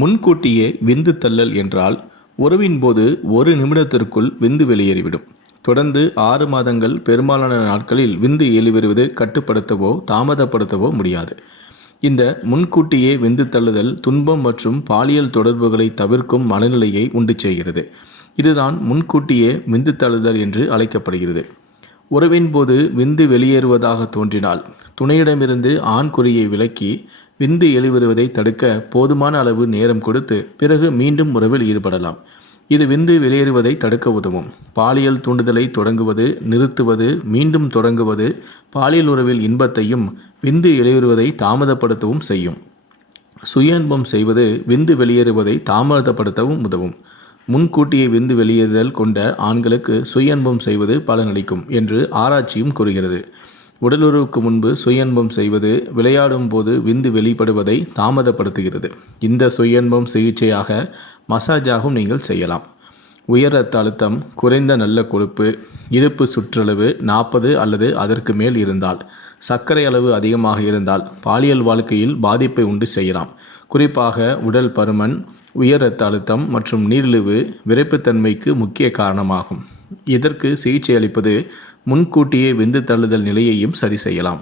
முன்கூட்டியே விந்து தள்ளல் என்றால் உறவின் போது 1 நிமிடத்திற்குள் விந்து வெளியேறிவிடும். தொடர்ந்து 6 மாதங்கள் பெரும்பாலான நாட்களில் விந்து வெளிவருவது கட்டுப்படுத்தவோ தாமதப்படுத்தவோ முடியாது. இந்த முன்கூட்டியே விந்து தள்ளுதல் துன்பம் மற்றும் பாலியல் தொடர்புகளை தவிர்க்கும் மனநிலையை உண்டு செய்கிறது. இதுதான் முன்கூட்டியே விந்து தள்ளுதல் என்று அழைக்கப்படுகிறது. உறவின் போது விந்து வெளியேறுவதாக தோன்றினால் துணையிடமிருந்து ஆண்குறியை விலக்கி விந்து வெளிவருவதை தடுக்க போதுமான அளவு நேரம் கொடுத்து பிறகு மீண்டும் உறவில் ஈடுபடலாம். இது விந்து வெளியேறுவதை தடுக்க உதவும். பாலியல் தூண்டுதலை தொடங்குவது, நிறுத்துவது, மீண்டும் தொடங்குவது பாலியல் உறவில் இன்பத்தையும் விந்து வெளியேறுவதை தாமதப்படுத்தவும் செய்யும். சுய இன்பம் செய்வது விந்து வெளியேறுவதை தாமதப்படுத்தவும் உதவும். முன்கூட்டியே விந்து வெளியேறுதல் கொண்ட ஆண்களுக்கு சுய இன்பம் செய்வது பலனளிக்கும் என்று ஆராய்ச்சியும் கூறுகிறது. உடலுறவுக்கு முன்பு சுய இன்பம் செய்வது விளையாடும் போது விந்து வெளிப்படுவதை தாமதப்படுத்துகிறது. இந்த சுய இன்பம் சிகிச்சையாக மசாஜாகவும் நீங்கள் செய்யலாம். உயர் இரத்த அழுத்தம், குறைந்த நல்ல கொழுப்பு, இடுப்பு சுற்றளவு 40 அல்லது அதற்கு மேல் இருந்தால், சர்க்கரை அளவு அதிகமாக இருந்தால் பாலியல் வாழ்க்கையில் பாதிப்பை உண்டு செய்யலாம். குறிப்பாக உடல் பருமன், உயர் இரத்த அழுத்தம் மற்றும் நீரிழிவு விரைப்புத்தன்மைக்கு முக்கிய காரணமாகும். இதற்கு சிகிச்சை அளிப்பது முன்கூட்டியே விந்து தள்ளுதல் நிலையையும் சரி செய்யலாம்.